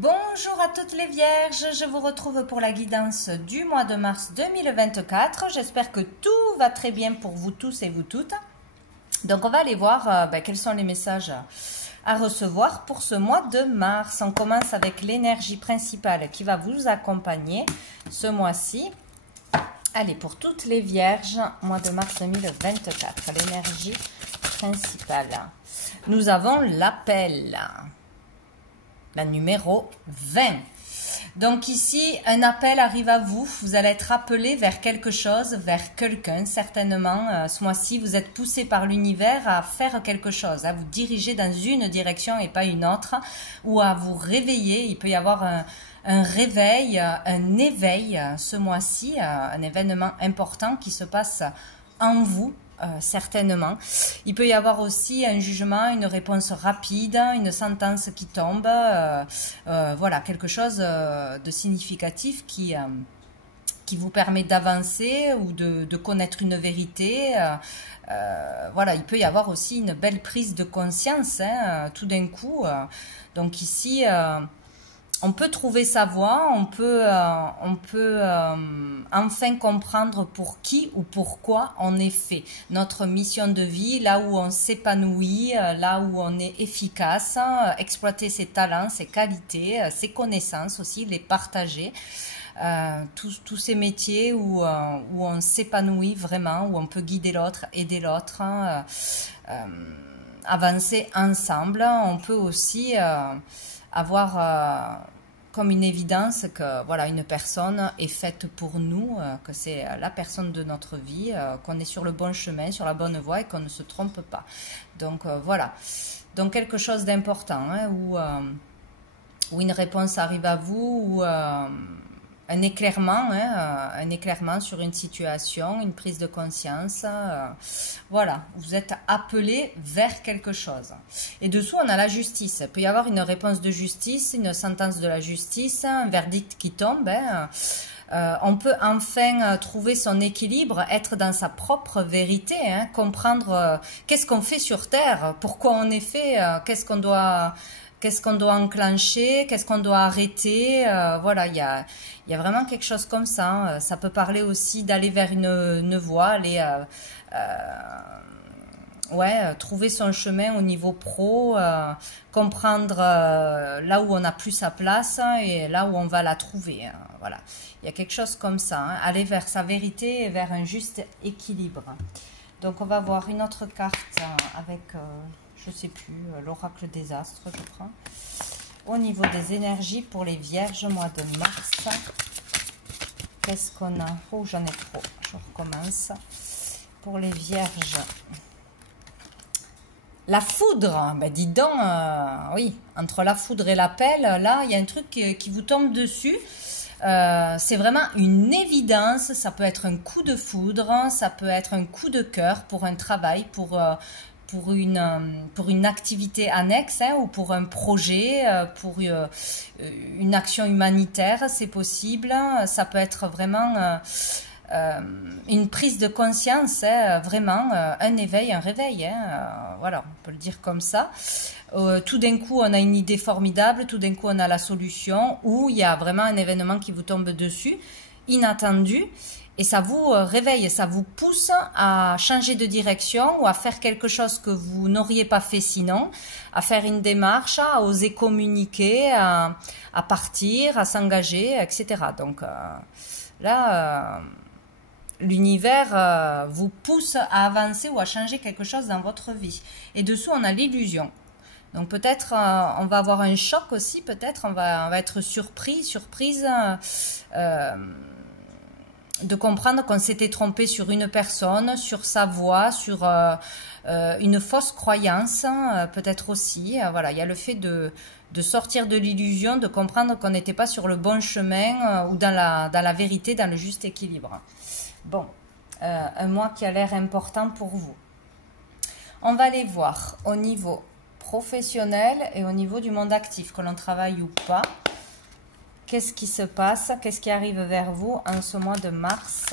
Bonjour à toutes les vierges, je vous retrouve pour la guidance du mois de mars 2024. J'espère que tout va très bien pour vous tous et vous toutes. Donc on va aller voir quels sont les messages à recevoir pour ce mois de mars. On commence avec l'énergie principale qui va vous accompagner ce mois-ci. Allez, pour toutes les vierges, mois de mars 2024, l'énergie principale. Nous avons l'appel. La numéro 20. Donc ici, un appel arrive à vous. Vous allez être appelé vers quelque chose, vers quelqu'un. Certainement, ce mois-ci, vous êtes poussé par l'univers à faire quelque chose, à vous diriger dans une direction et pas une autre, ou à vous réveiller. Il peut y avoir un réveil, un éveil ce mois-ci, un événement important qui se passe en vous. Certainement. Il peut y avoir aussi un jugement, une réponse rapide, une sentence qui tombe, voilà, quelque chose de significatif qui vous permet d'avancer ou de connaître une vérité. Voilà, il peut y avoir aussi une belle prise de conscience, tout d'un coup. Donc ici... on peut trouver sa voie, on peut enfin comprendre pour qui ou pourquoi on est fait. Notre mission de vie, là où on s'épanouit, là où on est efficace, exploiter ses talents, ses qualités, ses connaissances aussi, les partager. Tous ces métiers où on s'épanouit vraiment, où on peut guider l'autre, aider l'autre, avancer ensemble. On peut aussi... avoir comme une évidence que voilà, une personne est faite pour nous, que c'est la personne de notre vie, qu'on est sur le bon chemin, sur la bonne voie et qu'on ne se trompe pas. Donc voilà, donc quelque chose d'important, où une réponse arrive à vous, ou un éclairement sur une situation, une prise de conscience. Voilà, vous êtes appelé vers quelque chose. Et dessous, on a la justice. Il peut y avoir une réponse de justice, une sentence de la justice, un verdict qui tombe. On peut enfin trouver son équilibre, être dans sa propre vérité, comprendre qu'est-ce qu'on fait sur Terre, pourquoi on est fait, qu'est-ce qu'on doit enclencher, qu'est-ce qu'on doit arrêter. Voilà, il y a vraiment quelque chose comme ça. Ça peut parler aussi d'aller vers une voie, aller trouver son chemin au niveau pro, comprendre là où on n'a plus sa place et là où on va la trouver. Voilà, il y a quelque chose comme ça. Aller vers sa vérité et vers un juste équilibre. Donc on va voir une autre carte avec... je ne sais plus, l'oracle des astres, je crois. Au niveau des énergies pour les vierges, mois de mars, qu'est-ce qu'on a? Oh, j'en ai trop, je recommence. Pour les vierges, la foudre, ben dis donc, oui, entre la foudre et l'appel, là, il y a un truc qui vous tombe dessus. C'est vraiment une évidence. Ça peut être un coup de foudre, ça peut être un coup de cœur pour un travail, pour une activité annexe, ou pour un projet, pour une action humanitaire, c'est possible. Ça peut être vraiment une prise de conscience, vraiment un éveil, un réveil. Voilà, on peut le dire comme ça. Tout d'un coup, on a une idée formidable, tout d'un coup, on a la solution, ou il y a vraiment un événement qui vous tombe dessus, inattendu. Et ça vous réveille, ça vous pousse à changer de direction ou à faire quelque chose que vous n'auriez pas fait sinon, à faire une démarche, à oser communiquer, à partir, à s'engager, etc. Donc là, l'univers vous pousse à avancer ou à changer quelque chose dans votre vie. Et dessous, on a l'illusion. Donc peut-être on va avoir un choc aussi, peut-être on va être surprise de comprendre qu'on s'était trompé sur une personne, sur sa voie, sur une fausse croyance, peut-être aussi. Voilà, il y a le fait de sortir de l'illusion, de comprendre qu'on n'était pas sur le bon chemin ou dans la vérité, dans le juste équilibre. Bon, un mois qui a l'air important pour vous. On va aller voir au niveau professionnel et au niveau du monde actif, que l'on travaille ou pas. Qu'est-ce qui se passe? Qu'est-ce qui arrive vers vous en ce mois de mars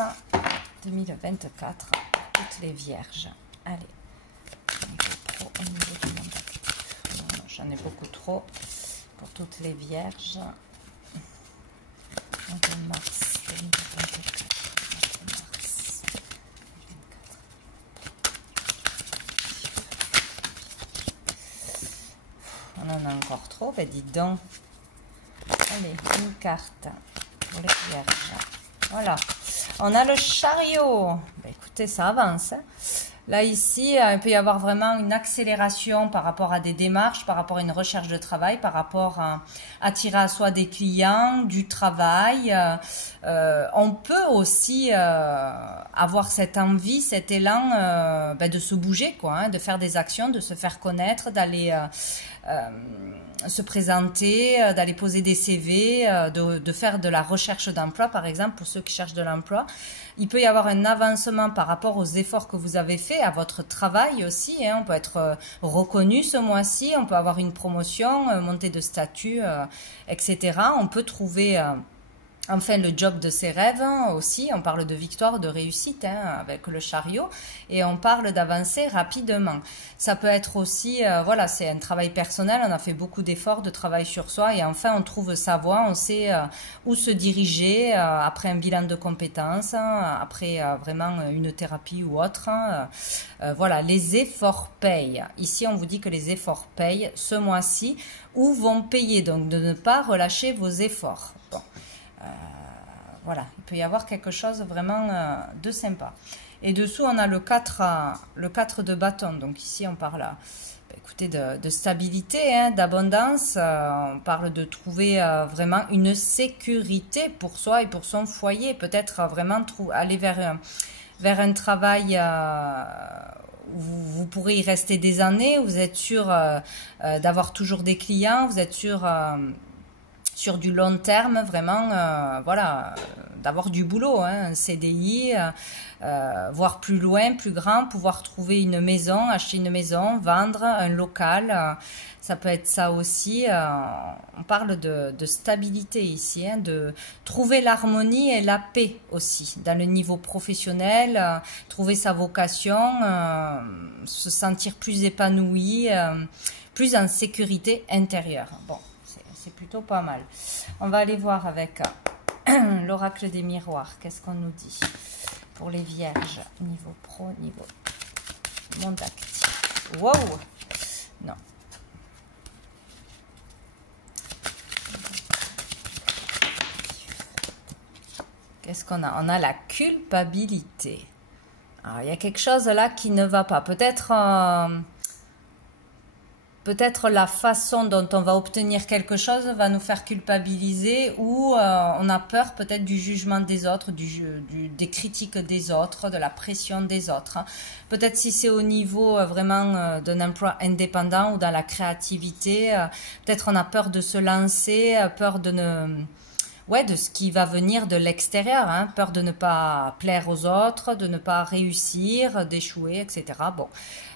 2024? Toutes les vierges. Allez. J'en ai beaucoup trop. pour toutes les vierges. Mois de mars 2024. On en a encore trop, ben dites donc. Allez, une carte pour les vierges. Voilà. On a le chariot. Ben écoutez, ça avance. Hein. Là, ici, il peut y avoir vraiment une accélération par rapport à des démarches, par rapport à une recherche de travail, par rapport à attirer à soi des clients, du travail. On peut aussi avoir cette envie, cet élan de se bouger, quoi, hein, de faire des actions, de se faire connaître, d'aller se présenter, d'aller poser des CV, de faire de la recherche d'emploi, par exemple, pour ceux qui cherchent de l'emploi. Il peut y avoir un avancement par rapport aux efforts que vous avez faits, à votre travail aussi. Hein. On peut être reconnu ce mois-ci, on peut avoir une promotion, montée de statut, etc. On peut trouver... enfin, le job de ses rêves hein, aussi, on parle de victoire, de réussite hein, avec le chariot et on parle d'avancer rapidement. Ça peut être aussi, voilà, c'est un travail personnel, on a fait beaucoup d'efforts, de travail sur soi et enfin on trouve sa voie, on sait où se diriger après un bilan de compétences, hein, après vraiment une thérapie ou autre. Hein, voilà, les efforts payent. Ici, on vous dit que les efforts payent ce mois-ci ou vont payer, donc de ne pas relâcher vos efforts. Bon. Voilà, il peut y avoir quelque chose vraiment de sympa. Et dessous, on a le 4 de bâton. Donc ici, on parle, écoutez, de stabilité, hein, d'abondance. On parle de trouver vraiment une sécurité pour soi et pour son foyer. Peut-être vraiment aller vers un travail où vous pourrez y rester des années. Vous êtes sûr d'avoir toujours des clients. Vous êtes sûr... sur du long terme, vraiment, voilà, d'avoir du boulot, hein, un CDI, voir plus loin, plus grand, pouvoir trouver une maison, acheter une maison, vendre un local, ça peut être ça aussi. On parle de stabilité ici, hein, de trouver l'harmonie et la paix aussi, dans le niveau professionnel, trouver sa vocation, se sentir plus épanoui, plus en sécurité intérieure. Bon. C'est plutôt pas mal. On va aller voir avec l'oracle des miroirs. Qu'est-ce qu'on nous dit pour les vierges? Niveau pro, niveau monde actif. Wow! Non. Qu'est-ce qu'on a? On a la culpabilité. Alors, il y a quelque chose là qui ne va pas. Peut-être la façon dont on va obtenir quelque chose va nous faire culpabiliser ou on a peur peut-être du jugement des autres, des critiques des autres, de la pression des autres. Hein. Peut-être si c'est au niveau vraiment d'un emploi indépendant ou dans la créativité, peut-être on a peur de se lancer, peur de de ce qui va venir de l'extérieur, hein, peur de ne pas plaire aux autres, de ne pas réussir, d'échouer, etc. Bon,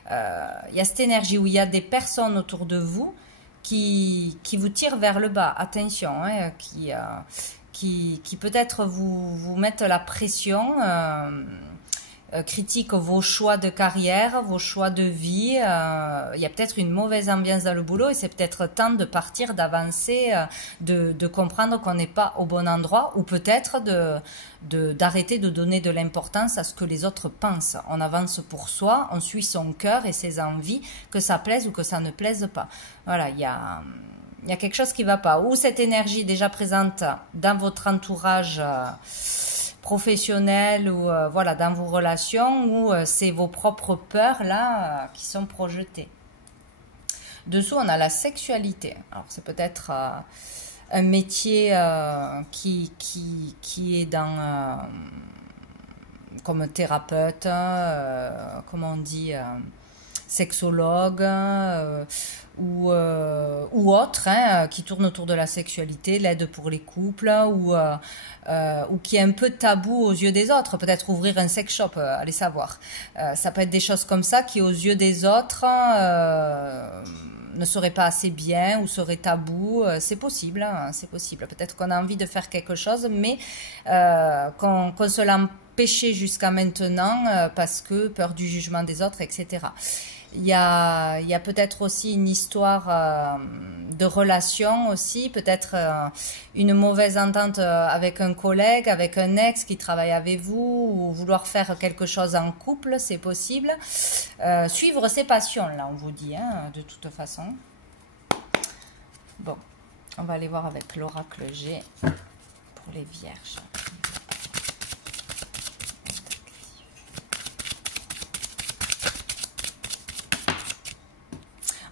il y a cette énergie où il y a des personnes autour de vous qui vous tirent vers le bas, attention, hein, qui peut-être vous mettent la pression, critiquent vos choix de carrière, vos choix de vie. Il y a peut-être une mauvaise ambiance dans le boulot et c'est peut-être temps de partir, d'avancer, de comprendre qu'on n'est pas au bon endroit ou peut-être d'arrêter de donner de l'importance à ce que les autres pensent. On avance pour soi, on suit son cœur et ses envies, que ça plaise ou que ça ne plaise pas. Voilà, il y a quelque chose qui ne va pas. Ou cette énergie déjà présente dans votre entourage professionnel ou voilà, dans vos relations où c'est vos propres peurs là qui sont projetées. Dessous, on a la sexualité. Alors, c'est peut-être un métier qui est dans comme thérapeute, comment on dit, sexologue ou autre, hein, qui tourne autour de la sexualité, l'aide pour les couples ou qui est un peu tabou aux yeux des autres. Peut-être ouvrir un sex shop, allez savoir. Ça peut être des choses comme ça qui aux yeux des autres ne seraient pas assez bien ou seraient tabous. C'est possible, hein, c'est possible. Peut-être qu'on a envie de faire quelque chose, mais qu'on se l'empêchait jusqu'à maintenant parce que peur du jugement des autres, etc. il y a peut-être aussi une histoire de relation aussi, peut-être une mauvaise entente avec un collègue, avec un ex qui travaille avec vous, ou vouloir faire quelque chose en couple, c'est possible. Suivre ses passions, là, on vous dit, hein, de toute façon. Bon, on va aller voir avec l'oracle G pour les vierges.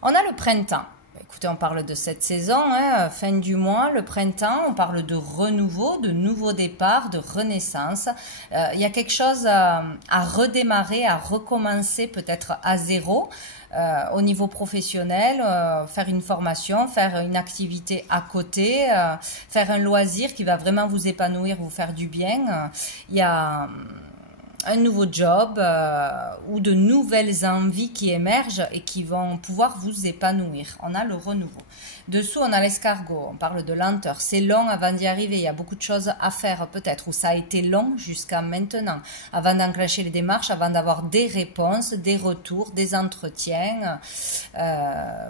On a le printemps. Écoutez, on parle de cette saison, hein, fin du mois, le printemps, on parle de renouveau, de nouveau départ, de renaissance. Il y a quelque chose à redémarrer, à recommencer peut-être à zéro au niveau professionnel, faire une formation, faire une activité à côté, faire un loisir qui va vraiment vous épanouir, vous faire du bien. Il y a un nouveau job ou de nouvelles envies qui émergent et qui vont pouvoir vous épanouir. On a le renouveau. Dessous, on a l'escargot. On parle de lenteur. C'est long avant d'y arriver. Il y a beaucoup de choses à faire peut-être, ou ça a été long jusqu'à maintenant, avant d'enclencher les démarches, avant d'avoir des réponses, des retours, des entretiens.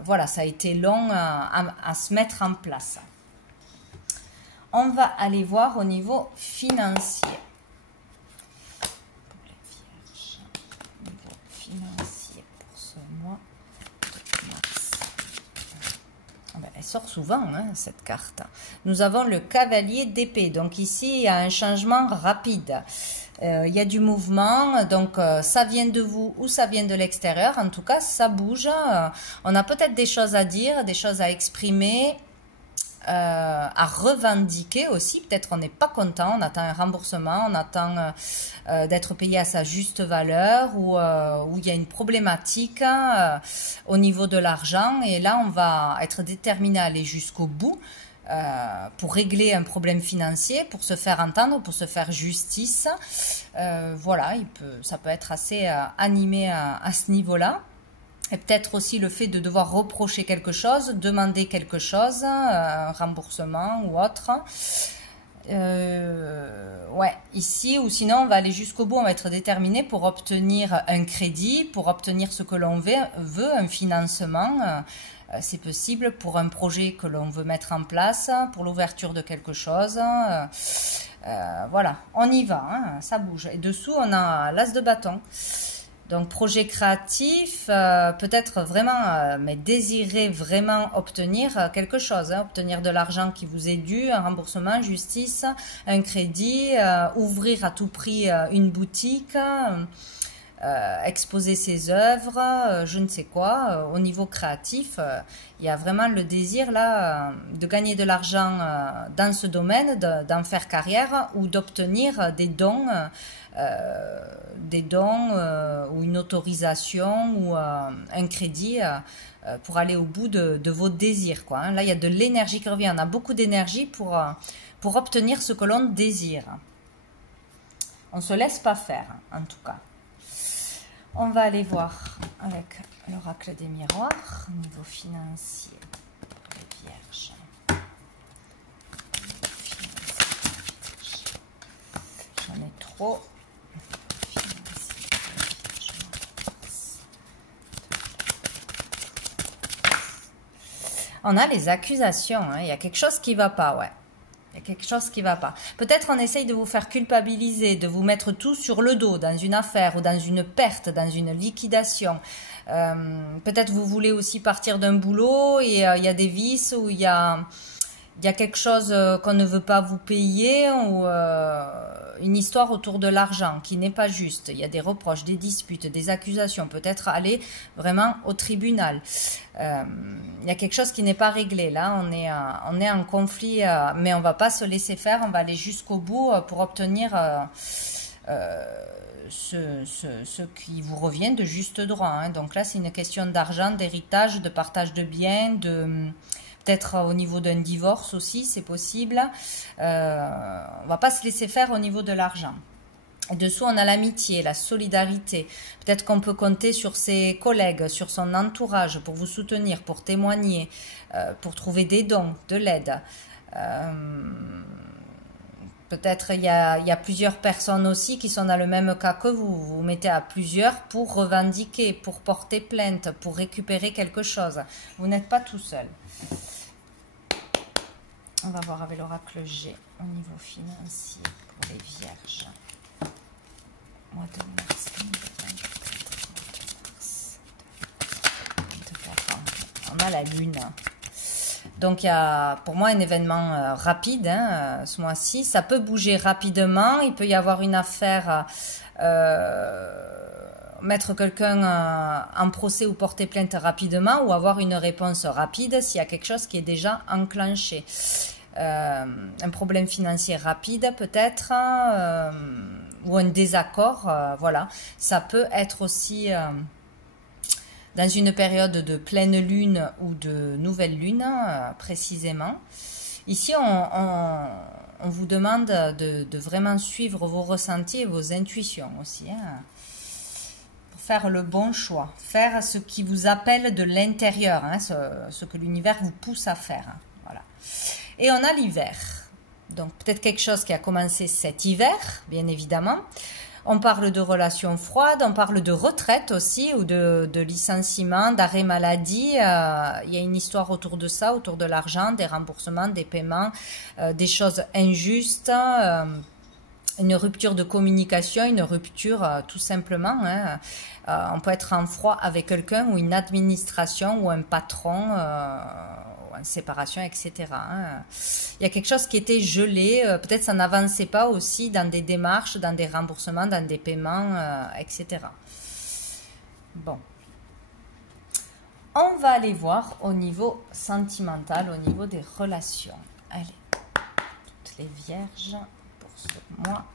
Voilà, ça a été long à se mettre en place. On va aller voir au niveau financier. Financier pour ce mois de mars. Elle sort souvent, hein, cette carte. Nous avons le cavalier d'épée. Donc ici, il y a un changement rapide. Il y a du mouvement, donc ça vient de vous ou ça vient de l'extérieur. En tout cas, ça bouge. On a peut-être des choses à dire, des choses à exprimer. À revendiquer aussi, peut-être on n'est pas content, on attend un remboursement, on attend d'être payé à sa juste valeur, ou il y a une problématique au niveau de l'argent, et là on va être déterminé à aller jusqu'au bout pour régler un problème financier, pour se faire entendre, pour se faire justice. Voilà, ça peut être assez animé à ce niveau-là. Et peut-être aussi le fait de devoir reprocher quelque chose, demander quelque chose, un remboursement ou autre. Ouais, ici, ou sinon on va aller jusqu'au bout, on va être déterminé pour obtenir un crédit, pour obtenir ce que l'on veut, un financement. C'est possible pour un projet que l'on veut mettre en place, pour l'ouverture de quelque chose. Voilà, on y va, hein, ça bouge. Et dessous, on a l'as de bâton. Donc, projet créatif, peut-être vraiment, mais désirer vraiment obtenir quelque chose, hein, obtenir de l'argent qui vous est dû, un remboursement, justice, un crédit, ouvrir à tout prix une boutique, exposer ses œuvres, je ne sais quoi. Au niveau créatif, il y a vraiment le désir là de gagner de l'argent dans ce domaine, d'en faire carrière ou d'obtenir des dons ou une autorisation ou un crédit pour aller au bout de vos désirs, quoi, hein. Là, il y a de l'énergie qui revient. On a beaucoup d'énergie pour obtenir ce que l'on désire. On ne se laisse pas faire, en tout cas. On va aller voir avec l'oracle des miroirs, niveau financier, les vierges. J'en ai trop. On a les accusations, hein. Il y a quelque chose qui ne va pas, ouais. Il y a quelque chose qui ne va pas. Peut-être on essaye de vous faire culpabiliser, de vous mettre tout sur le dos dans une affaire ou dans une perte, dans une liquidation. Peut-être vous voulez aussi partir d'un boulot et il y a des vices ou il y a quelque chose qu'on ne veut pas vous payer ou une histoire autour de l'argent qui n'est pas juste. Il y a des reproches, des disputes, des accusations. Peut-être aller vraiment au tribunal. Il y a quelque chose qui n'est pas réglé. Là, on est en conflit, mais on ne va pas se laisser faire. On va aller jusqu'au bout pour obtenir ce qui vous revient de juste droit, hein. Donc là, c'est une question d'argent, d'héritage, de partage de biens, peut-être au niveau d'un divorce aussi, c'est possible. On ne va pas se laisser faire au niveau de l'argent. Dessous, on a l'amitié, la solidarité. Peut-être qu'on peut compter sur ses collègues, sur son entourage pour vous soutenir, pour témoigner, pour trouver des dons, de l'aide. Peut-être il y a plusieurs personnes aussi qui sont dans le même cas que vous. Vous vous mettez à plusieurs pour revendiquer, pour porter plainte, pour récupérer quelque chose. Vous n'êtes pas tout seul. On va voir avec l'oracle G au niveau financier pour les vierges. Mois de mars 2024. On a la lune. Donc, il y a pour moi un événement rapide ce mois-ci. Ça peut bouger rapidement. Il peut y avoir une affaire, mettre quelqu'un en procès ou porter plainte rapidement ou avoir une réponse rapide s'il y a quelque chose qui est déjà enclenché. Un problème financier rapide peut-être ou un désaccord. Voilà. Ça peut être aussi... dans une période de pleine lune ou de nouvelle lune, précisément. Ici, on vous demande de vraiment suivre vos ressentis et vos intuitions aussi, pour faire le bon choix, faire ce qui vous appelle de l'intérieur, ce que l'univers vous pousse à faire. Voilà. Et on a l'hiver. Donc, peut-être quelque chose qui a commencé cet hiver, bien évidemment. On parle de relations froides, on parle de retraite aussi, ou de licenciement, d'arrêt maladie. Il y a une histoire autour de ça, autour de l'argent, des remboursements, des paiements, des choses injustes, une rupture de communication, une rupture tout simplement. On peut être en froid avec quelqu'un ou une administration ou un patron, en séparation, etc. Il y a quelque chose qui était gelé, peut-être ça n'avançait pas aussi dans des démarches, dans des remboursements, dans des paiements, etc. Bon. On va aller voir au niveau sentimental, au niveau des relations. Allez, toutes les vierges pour ce mois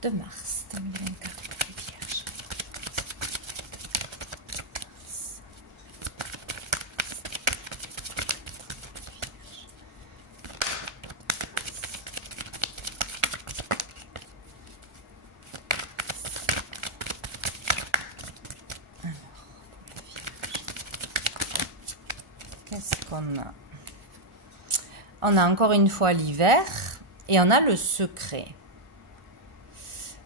de mars 2024. On a encore une fois l'hiver et on a le secret.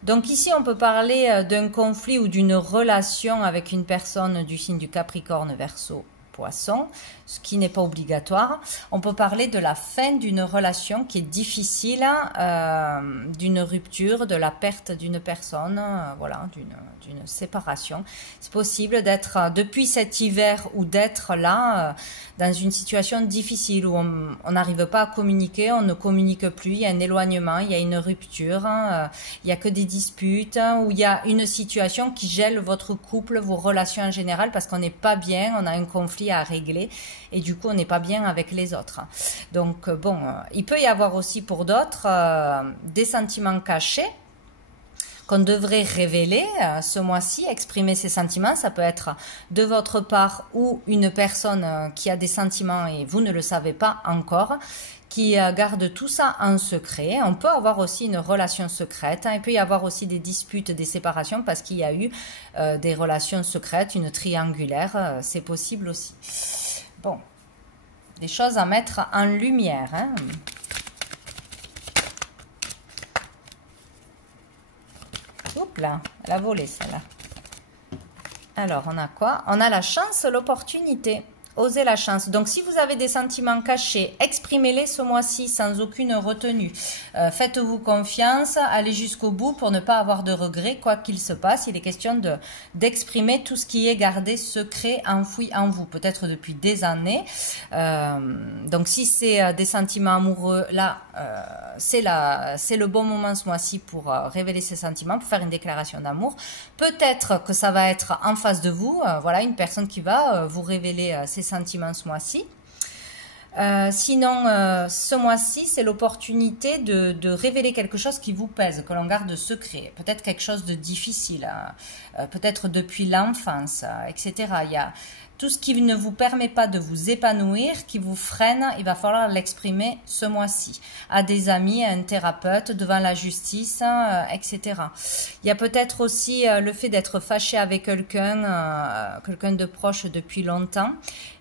Donc ici, on peut parler d'un conflit ou d'une relation avec une personne du signe du Capricorne, Verseau, Poisson, ce qui n'est pas obligatoire. On peut parler de la fin d'une relation qui est difficile, d'une rupture, de la perte d'une personne, voilà, d'une séparation. C'est possible d'être depuis cet hiver ou d'être là dans une situation difficile où on n'arrive pas à communiquer, on ne communique plus, il y a un éloignement, il y a une rupture, il n'y a que des disputes, où il y a une situation qui gèle votre couple, vos relations en général, parce qu'on n'est pas bien, on a un conflit à régler et du coup on n'est pas bien avec les autres. Donc bon, il peut y avoir aussi pour d'autres des sentiments cachés qu'on devrait révéler ce mois-ci, exprimer ses sentiments. Ça peut être de votre part ou une personne qui a des sentiments et vous ne le savez pas encore, qui garde tout ça en secret. On peut avoir aussi une relation secrète. Il peut y avoir aussi des disputes, des séparations parce qu'il y a eu des relations secrètes, une triangulaire. C'est possible aussi. Bon, des choses à mettre en lumière. Oups là, elle a volé celle-là. Alors, on a quoi? On a la chance, l'opportunité. Osez la chance. Donc, si vous avez des sentiments cachés, exprimez-les ce mois-ci sans aucune retenue. Faites-vous confiance, allez jusqu'au bout pour ne pas avoir de regrets, quoi qu'il se passe. Il est question d'exprimer tout ce qui est gardé secret, enfoui en vous, peut-être depuis des années. Donc, si c'est des sentiments amoureux, là, c'est le bon moment ce mois-ci pour révéler ces sentiments, pour faire une déclaration d'amour. Peut-être que ça va être en face de vous, voilà, une personne qui va vous révéler ses sentiments ce mois-ci. Sinon, ce mois-ci, c'est l'opportunité de révéler quelque chose qui vous pèse, que l'on garde secret. Peut-être quelque chose de difficile, peut-être depuis l'enfance, etc. Il y a tout ce qui ne vous permet pas de vous épanouir, qui vous freine, il va falloir l'exprimer ce mois-ci. À des amis, à un thérapeute, devant la justice, etc. Il y a peut-être aussi le fait d'être fâché avec quelqu'un, quelqu'un de proche depuis longtemps.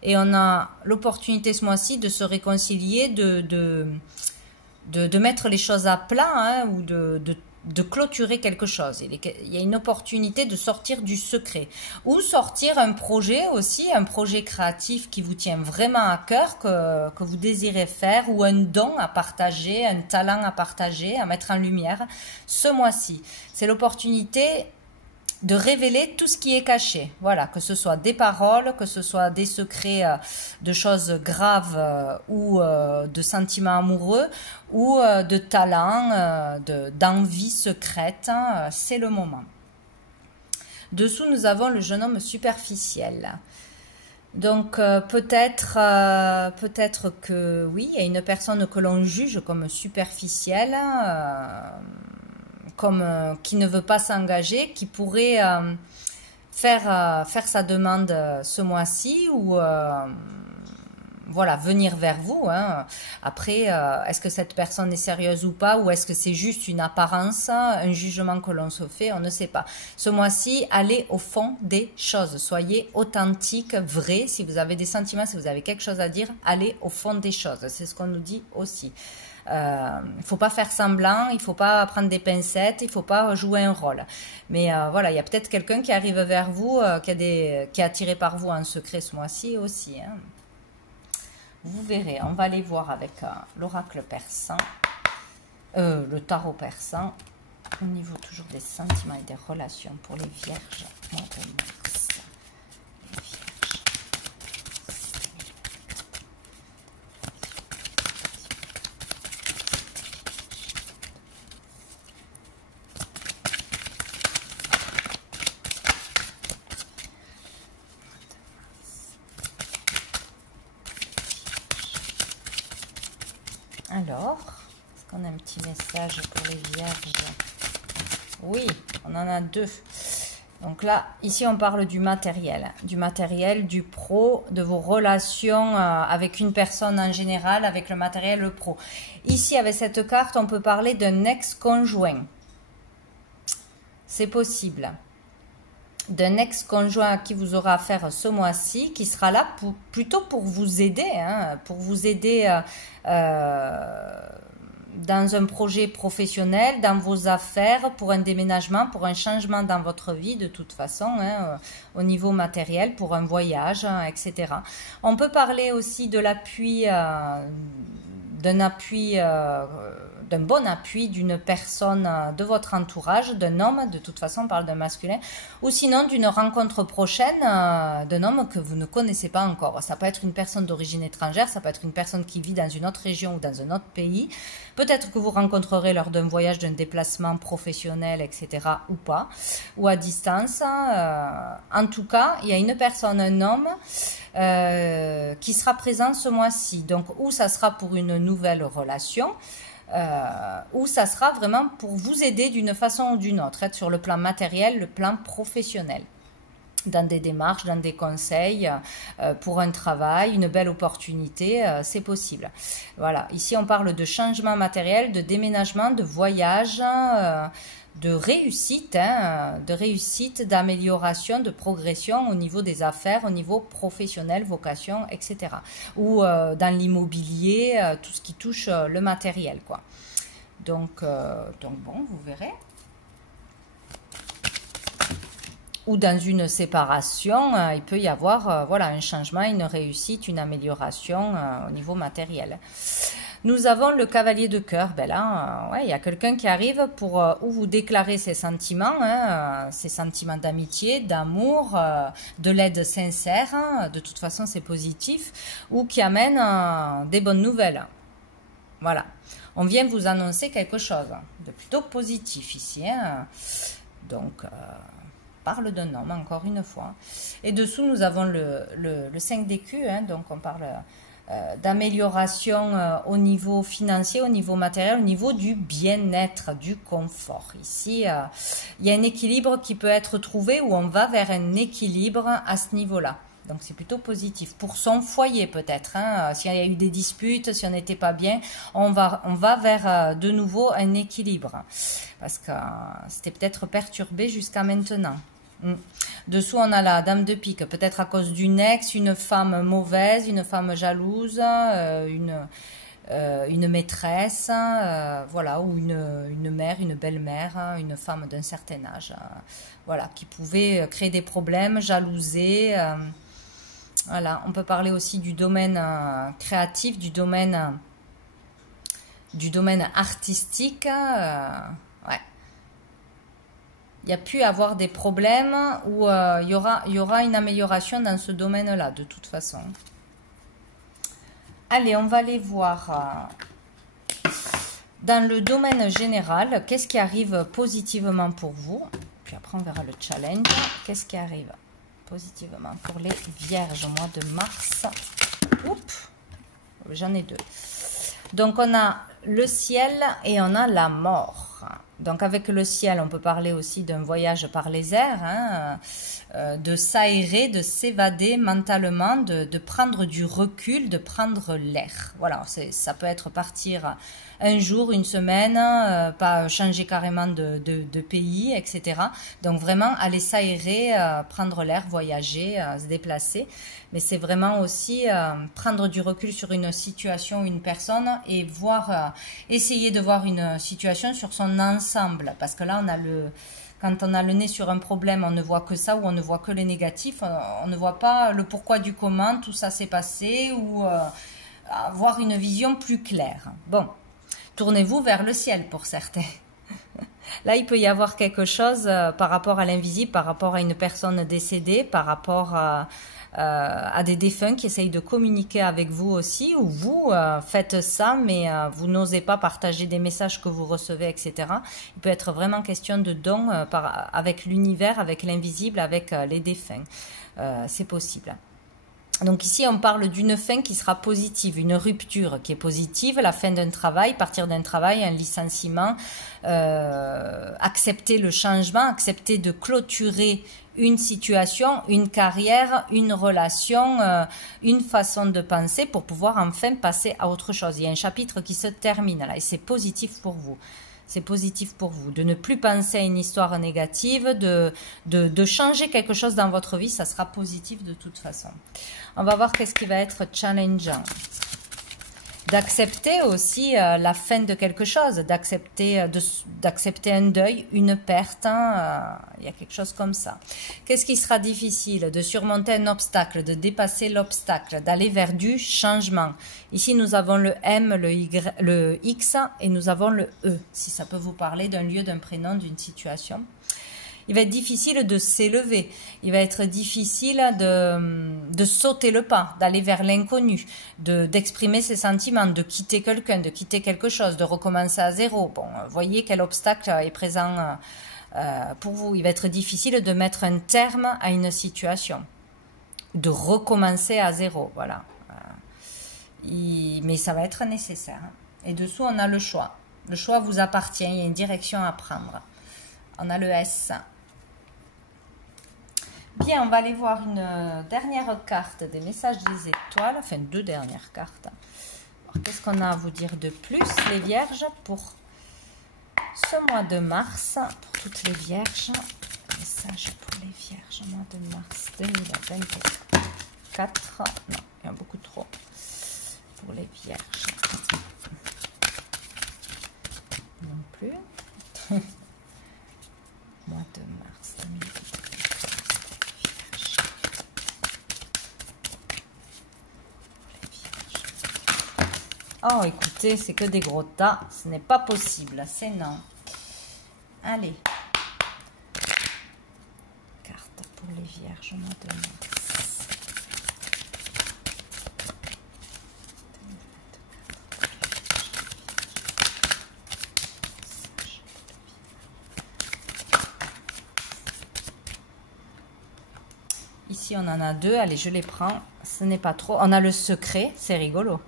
Et on a l'opportunité ce mois-ci de se réconcilier, de mettre les choses à plat, hein, ou de clôturer quelque chose. Il y a une opportunité de sortir du secret ou sortir un projet aussi, un projet créatif qui vous tient vraiment à cœur, que vous désirez faire, ou un don à partager, un talent à partager, à mettre en lumière ce mois-ci. C'est l'opportunité de révéler tout ce qui est caché. Voilà, que ce soit des paroles, que ce soit des secrets de choses graves ou de sentiments amoureux ou de talents, d'envie secrète. Hein, c'est le moment. Dessous, nous avons le jeune homme superficiel. Donc peut-être que oui, il y a une personne que l'on juge comme superficielle, comme qui ne veut pas s'engager, qui pourrait faire sa demande ce mois-ci, ou voilà, venir vers vous. Hein. Après, est-ce que cette personne est sérieuse ou pas, ou est-ce que c'est juste une apparence, un jugement que l'on se fait, on ne sait pas. Ce mois-ci, allez au fond des choses, soyez authentique, vrai. Si vous avez des sentiments, si vous avez quelque chose à dire, allez au fond des choses. C'est ce qu'on nous dit aussi. Il ne faut pas faire semblant, il ne faut pas prendre des pincettes, il ne faut pas jouer un rôle. Mais voilà, il y a peut-être quelqu'un qui arrive vers vous, qui est attiré par vous en secret ce mois-ci aussi. Hein. Vous verrez, on va aller voir avec l'oracle persan, le tarot persan, au niveau toujours des sentiments et des relations pour les vierges. Mois de mars. Les vierges. Alors, est-ce qu'on a un petit message pour les vierges? Oui, on en a deux. Donc là, ici, on parle du matériel, du pro, de vos relations avec une personne en général, avec le matériel, le pro. Ici, avec cette carte, on peut parler d'un ex-conjoint. C'est possible. D'un ex-conjoint à qui vous aurez affaire ce mois-ci, qui sera là plutôt pour vous aider, hein, dans un projet professionnel, dans vos affaires, pour un déménagement, pour un changement dans votre vie de toute façon, hein, au niveau matériel, pour un voyage, hein, etc. On peut parler aussi de l'appui, d'un bon appui d'une personne de votre entourage, d'un homme, de toute façon on parle d'un masculin, ou sinon d'une rencontre prochaine d'un homme que vous ne connaissez pas encore. Ça peut être une personne d'origine étrangère, ça peut être une personne qui vit dans une autre région ou dans un autre pays. Peut-être que vous rencontrerez lors d'un voyage, d'un déplacement professionnel, etc. ou pas, ou à distance. En tout cas, il y a une personne, un homme, qui sera présent ce mois-ci. Donc, ou ça sera pour une nouvelle relation, ou ça sera vraiment pour vous aider d'une façon ou d'une autre, être sur le plan matériel, le plan professionnel, dans des démarches, dans des conseils, pour un travail, une belle opportunité, c'est possible. Voilà, ici on parle de changement matériel, de déménagement, de voyage, de réussite, hein, d'amélioration, de progression au niveau des affaires, au niveau professionnel, vocation, etc. Ou dans l'immobilier, tout ce qui touche le matériel, quoi. Donc bon, vous verrez. Ou dans une séparation, il peut y avoir voilà, un changement, une réussite, une amélioration au niveau matériel. Nous avons le cavalier de cœur. Ben là, ouais, il y a quelqu'un qui arrive pour où vous déclarer ses sentiments, hein, ses sentiments d'amitié, d'amour, de l'aide sincère. Hein, de toute façon, c'est positif. Ou qui amène des bonnes nouvelles. Voilà. On vient vous annoncer quelque chose de plutôt positif ici. Hein. Donc, parle d'un homme, encore une fois. Et dessous, nous avons le 5 d'écus. Hein, donc, on parle d'amélioration au niveau financier, au niveau matériel, au niveau du bien-être, du confort. Ici, il y a un équilibre qui peut être trouvé, ou on va vers un équilibre à ce niveau-là. Donc, c'est plutôt positif. Pour son foyer, peut-être. Hein, s'il y a eu des disputes, si on n'était pas bien, on va vers de nouveau un équilibre. Parce que c'était peut-être perturbé jusqu'à maintenant. Dessous, on a la dame de pique, peut-être à cause d'une ex, une femme mauvaise, une femme jalouse, une maîtresse, voilà, ou une mère, une belle-mère, hein, une femme d'un certain âge, voilà, qui pouvait créer des problèmes, jalouser. Voilà, on peut parler aussi du domaine créatif, du domaine artistique. Ouais. Il y a pu avoir des problèmes où il y aura une amélioration dans ce domaine-là, de toute façon. Allez, on va aller voir dans le domaine général, qu'est-ce qui arrive positivement pour vous. Puis après, on verra le challenge. Qu'est-ce qui arrive positivement pour les vierges au mois de mars. Oups, j'en ai deux. Donc, on a le ciel et on a la mort. Donc, avec le ciel, on peut parler aussi d'un voyage par les airs, hein, de s'aérer, de s'évader mentalement, de prendre du recul, de prendre l'air. Voilà, ça peut être partir un jour, une semaine, pas changer carrément de pays, etc. Donc, vraiment, aller s'aérer, prendre l'air, voyager, se déplacer. Mais c'est vraiment aussi prendre du recul sur une situation, une personne et voir, essayer de voir une situation sur son ensemble. Parce que là, quand on a le nez sur un problème, on ne voit que ça ou on ne voit que les négatifs. On ne voit pas le pourquoi du comment, tout ça s'est passé ou avoir une vision plus claire. Bon, tournez-vous vers le ciel pour certains. Là, il peut y avoir quelque chose par rapport à l'invisible, par rapport à une personne décédée, par rapport à des défunts qui essayent de communiquer avec vous aussi, ou vous faites ça, mais vous n'osez pas partager des messages que vous recevez, etc. Il peut être vraiment question de dons avec l'univers, avec l'invisible, avec les défunts. C'est possible. Donc ici, on parle d'une fin qui sera positive, une rupture qui est positive, la fin d'un travail, partir d'un travail, un licenciement, accepter le changement, accepter de clôturer une situation, une carrière, une relation, une façon de penser pour pouvoir enfin passer à autre chose. Il y a un chapitre qui se termine là et c'est positif pour vous. C'est positif pour vous de ne plus penser à une histoire négative, de changer quelque chose dans votre vie, ça sera positif de toute façon. On va voir qu'est-ce qui va être challengeant. D'accepter aussi la fin de quelque chose, d'accepter un deuil, une perte, hein, il y a quelque chose comme ça. Qu'est-ce qui sera difficile? De surmonter un obstacle, de dépasser l'obstacle, d'aller vers du changement. Ici, nous avons le M, le X et nous avons le E, si ça peut vous parler d'un lieu, d'un prénom, d'une situation. Il va être difficile de s'élever, il va être difficile de sauter le pas, d'aller vers l'inconnu, d'exprimer ses sentiments, de quitter quelqu'un, de quitter quelque chose, de recommencer à zéro. Bon, voyez quel obstacle est présent pour vous. Il va être difficile de mettre un terme à une situation, de recommencer à zéro, voilà. Mais ça va être nécessaire. Et dessous, on a le choix. Le choix vous appartient, il y a une direction à prendre. On a le S. Bien, on va aller voir une dernière carte des messages des étoiles, enfin deux dernières cartes. Qu'est-ce qu'on a à vous dire de plus, les vierges, pour ce mois de mars, pour toutes les vierges. Message pour les vierges, mois de mars 2024. Non, il y a beaucoup trop pour les vierges. Non plus. Mois de mars 2024. Oh, écoutez, c'est que des gros tas. Ce n'est pas possible. C'est non. Allez. Carte pour les vierges au mois de mars. Ici, on en a deux. Allez, je les prends. Ce n'est pas trop. On a le secret. C'est rigolo.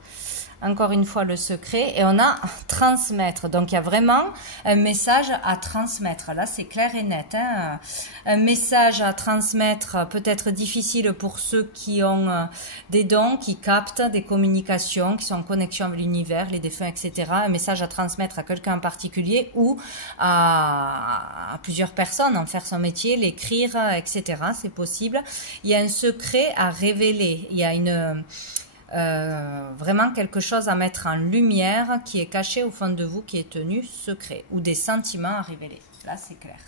Encore une fois, le secret. Et on a transmettre. Donc, il y a vraiment un message à transmettre. Là, c'est clair et net. Hein. Un message à transmettre peut être difficile pour ceux qui ont des dons, qui captent des communications, qui sont en connexion avec l'univers, les défunts, etc. Un message à transmettre à quelqu'un en particulier ou à plusieurs personnes, en faire son métier, l'écrire, etc. C'est possible. Il y a un secret à révéler. Il y a vraiment quelque chose à mettre en lumière qui est caché au fond de vous, qui est tenu secret, ou des sentiments à révéler. Là, c'est clair.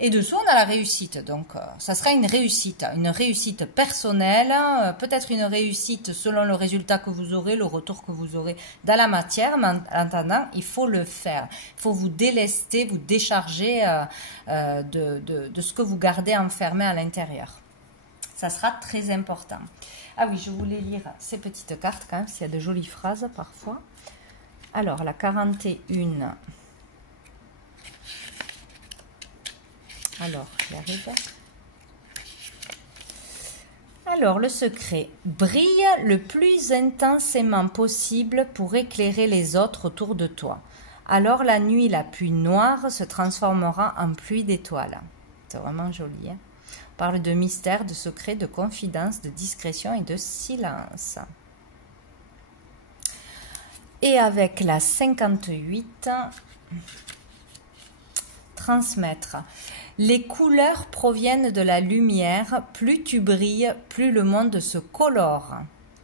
Et dessous, on a la réussite. Donc, ça sera une réussite personnelle, peut-être une réussite selon le résultat que vous aurez, le retour que vous aurez dans la matière. Mais en attendant, il faut le faire. Il faut vous délester, vous décharger de ce que vous gardez enfermé à l'intérieur. Ça sera très important. Ah oui, je voulais lire ces petites cartes quand même, s'il y a de jolies phrases parfois. Alors, la 41. Alors, j'arrive. Alors, le secret. Brille le plus intensément possible pour éclairer les autres autour de toi. Alors, la nuit la plus noire se transformera en pluie d'étoiles. C'est vraiment joli. Hein? On parle de mystère, de secret, de confidence, de discrétion et de silence. Et avec la 58, transmettre. Les couleurs proviennent de la lumière. Plus tu brilles, plus le monde se colore.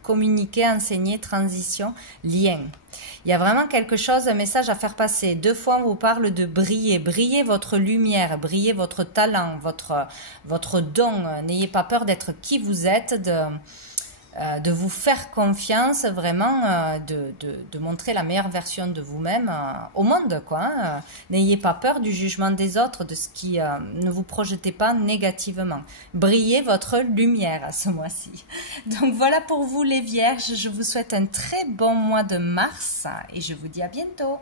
Communiquer, enseigner, transition, lien. Il y a vraiment quelque chose, un message à faire passer. 2 fois, on vous parle de briller. Brillez votre lumière, brillez votre talent, votre don. N'ayez pas peur d'être qui vous êtes, de vous faire confiance, vraiment, de montrer la meilleure version de vous-même au monde, quoi. Hein. N'ayez pas peur du jugement des autres, de ce qui ne vous projetez pas négativement. Brillez votre lumière à ce mois-ci. Donc voilà pour vous les Vierges, je vous souhaite un très bon mois de mars et je vous dis à bientôt.